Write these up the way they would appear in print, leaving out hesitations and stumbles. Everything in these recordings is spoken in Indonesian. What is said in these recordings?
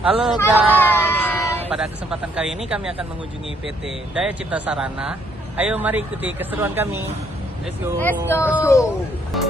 Halo guys, pada kesempatan kali ini kami akan mengunjungi PT Daya Cipta Sarana. Ayo mari ikuti keseruan kami. Let's go. Let's go. Let's go.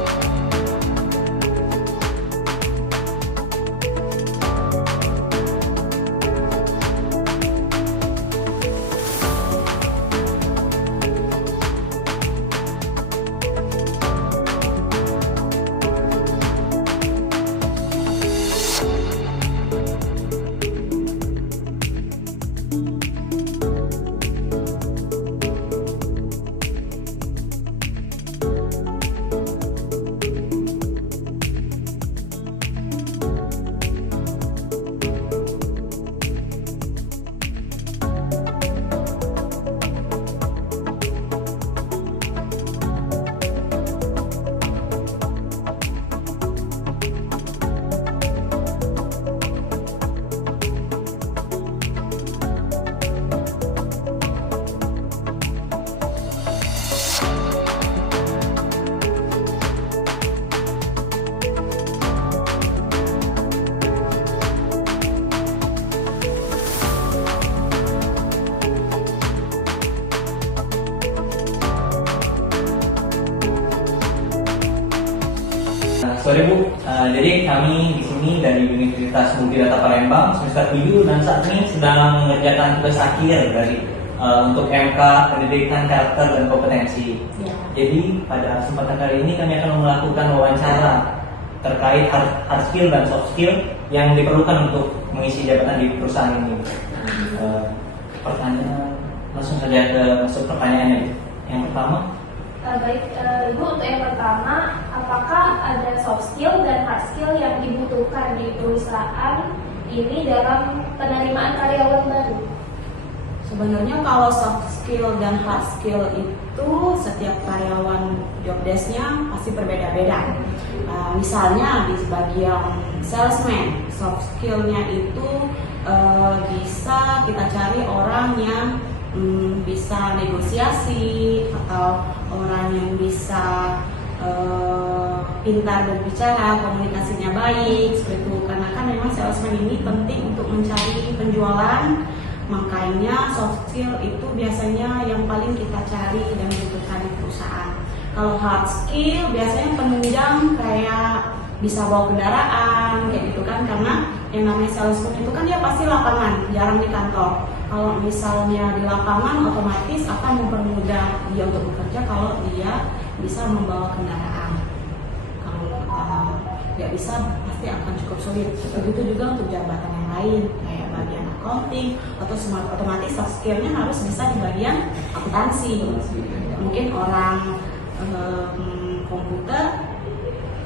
Sore Bu, jadi kami di sini dari Universitas Multidata Palembang semester 7 dan saat ini sedang mengerjakan tugas akhir dari untuk MK Pendidikan Karakter dan Kompetensi. Ya. Jadi pada kesempatan kali ini kami akan melakukan wawancara terkait hard skill dan soft skill yang diperlukan untuk mengisi jabatan di perusahaan ini. Pertanyaan langsung saja masuk pertanyaannya. Yang pertama. Baik, Ibu, untuk yang pertama, apakah ada soft skill dan hard skill yang dibutuhkan di perusahaan ini dalam penerimaan karyawan baru? Sebenarnya kalau soft skill dan hard skill itu setiap karyawan job desk-nya pasti berbeda-beda. Misalnya di bagian salesman, soft skill-nya itu bisa kita cari orang yang bisa negosiasi atau orang yang bisa pintar berbicara, komunikasinya baik, seperti itu. Karena kan memang salesman ini penting untuk mencari penjualan, makanya soft skill itu biasanya yang paling kita cari dan butuhkan di perusahaan. Kalau hard skill biasanya penunjang kayak bisa bawa kendaraan kayak gitu kan, karena yang namanya salesman itu kan dia pasti lapangan, jarang di kantor. Kalau misalnya di lapangan otomatis akan mempermudah dia untuk bekerja kalau dia bisa membawa kendaraan. Kalau nggak bisa pasti akan cukup sulit. Begitu juga untuk jabatan yang lain kayak bagian accounting atau otomatis soft skill-nya harus bisa di bagian akuntansi. Mungkin orang komputer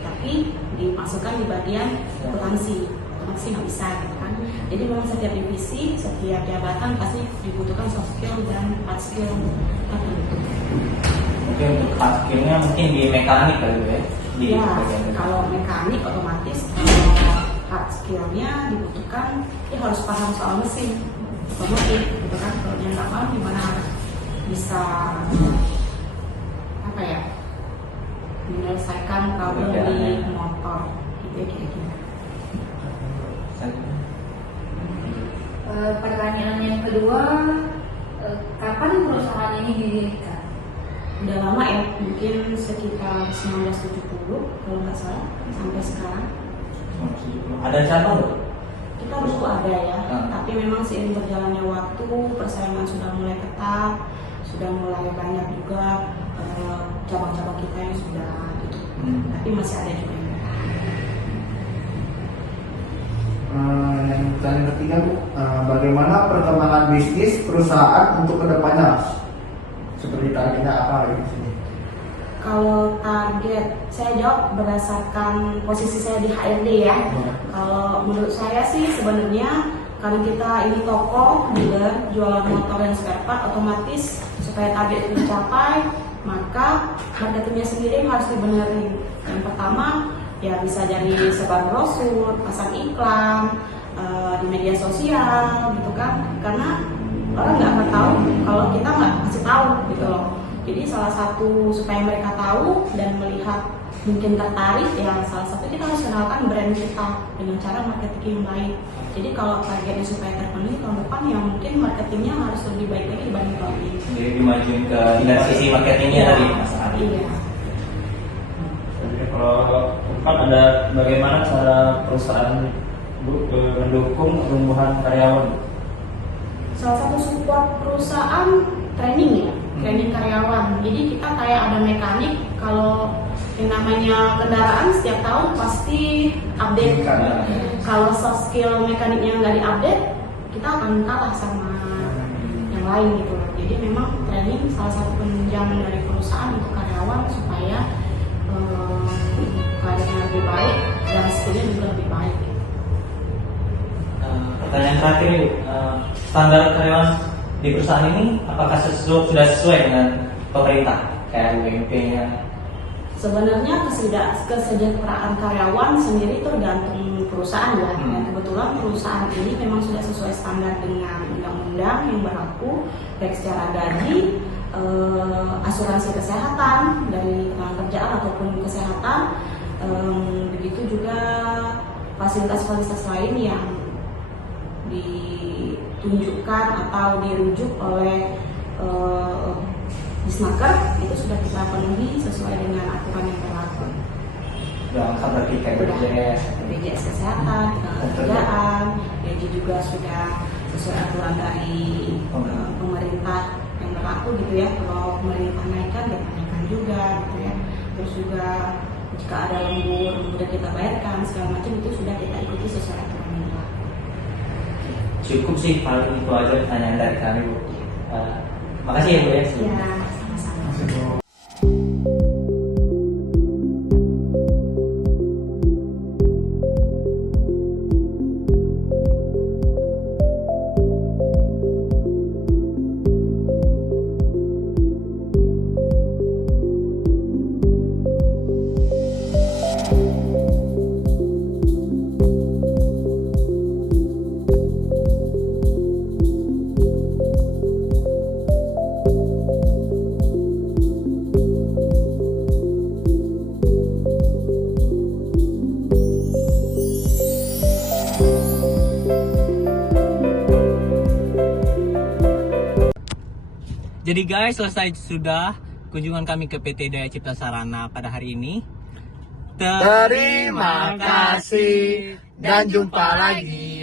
tapi dimasukkan di bagian akuntansi nggak bisa gitu kan. Jadi memang setiap divisi, setiap jabatan pasti dibutuhkan soft skill dan hard skill. Mungkin untuk hard skill-nya mungkin di mekanik kali ya. Ya, kalau mekanik otomatis hard skill-nya dibutuhkan dia harus paham soal mesin otomotif gitu kan. Kalau dia nggak paham gimana bisa menyelesaikan problem di motor gitu ya kira-kira. Pertanyaan yang kedua, kapan perusahaan ini didirikan? Udah lama ya, mungkin sekitar 1970 kalau nggak salah sampai sekarang. Ada cabang loh? Kita dulu ada ya, tapi memang seiring berjalannya waktu, persaingan sudah mulai ketat, sudah mulai banyak juga cabang-cabang kita yang sudah gitu. Tapi masih ada juga yang Yang pertanyaan ketiga Bu, bagaimana perkembangan bisnis perusahaan untuk kedepannya? Seperti targetnya apa di sini? Kalau target, saya jawab berdasarkan posisi saya di HRD ya. Kalau menurut saya sih sebenarnya karena kita ini toko dealer jualan motor dan spare part, otomatis supaya target itu dicapai, maka marketingnya sendiri harus dibenerin. Yang pertama ya bisa jadi sebar brosur, pasang iklan di media sosial gitu kan, karena orang nggak akan tahu kalau kita nggak kasih tahu gitu loh. Jadi salah satu supaya mereka tahu dan melihat mungkin tertarik, ya salah satu kita harus kenalkan brand kita dengan cara marketing yang baik. Jadi kalau targetnya supaya terpenuhi tahun depan, ya mungkin marketingnya harus lebih baik lagi dibanding tahun ini. Jadi dimajuin ke dari sisi marketingnya dari Mas Ari. Iya. Jadi kalau depan ada bagaimana cara perusahaan mendukung pertumbuhan karyawan? Salah satu support perusahaan training ya, training karyawan. Jadi kita kayak ada mekanik, kalau yang namanya kendaraan setiap tahun pasti update. Kalau soft skill mekaniknya nggak diupdate, kita akan kalah sama yang lain gitu loh. Jadi memang training salah satu penunjang dari perusahaan untuk karyawan supaya karirnya lebih baik dan skillnya juga lebih baik. Pertanyaan terakhir Ibu, standar karyawan di perusahaan ini apakah sudah sesuai dengan pemerintah kayak UMP-nya? Sebenarnya kesejahteraan karyawan sendiri tergantung perusahaan ya. Dan kebetulan perusahaan ini memang sudah sesuai standar dengan undang-undang yang berlaku, baik secara gaji, asuransi kesehatan dari tenaga kerjaan ataupun kesehatan, begitu juga fasilitas-fasilitas lain yang ditunjukkan atau dirujuk oleh Disnaker, itu sudah kita penuhi sesuai dengan aturan yang berlaku. Sudah seperti kayak BPJS kesehatan, kerjaan, gaji juga sudah sesuai aturan dari pemerintah yang berlaku gitu ya. Kalau pemerintah naikkan, ya naikkan juga gitu ya. Terus juga jika ada lembur sudah kita bayarkan, segala macam itu sudah kita ikuti sesuai aturan yang berlaku. Cukup sih, paling itu aja pertanyaan dari kami Bu. Makasih ya Bu ya. Ya, sama-sama. Jadi guys, selesai sudah kunjungan kami ke PT Daya Cipta Sarana pada hari ini. Terima kasih dan jumpa lagi.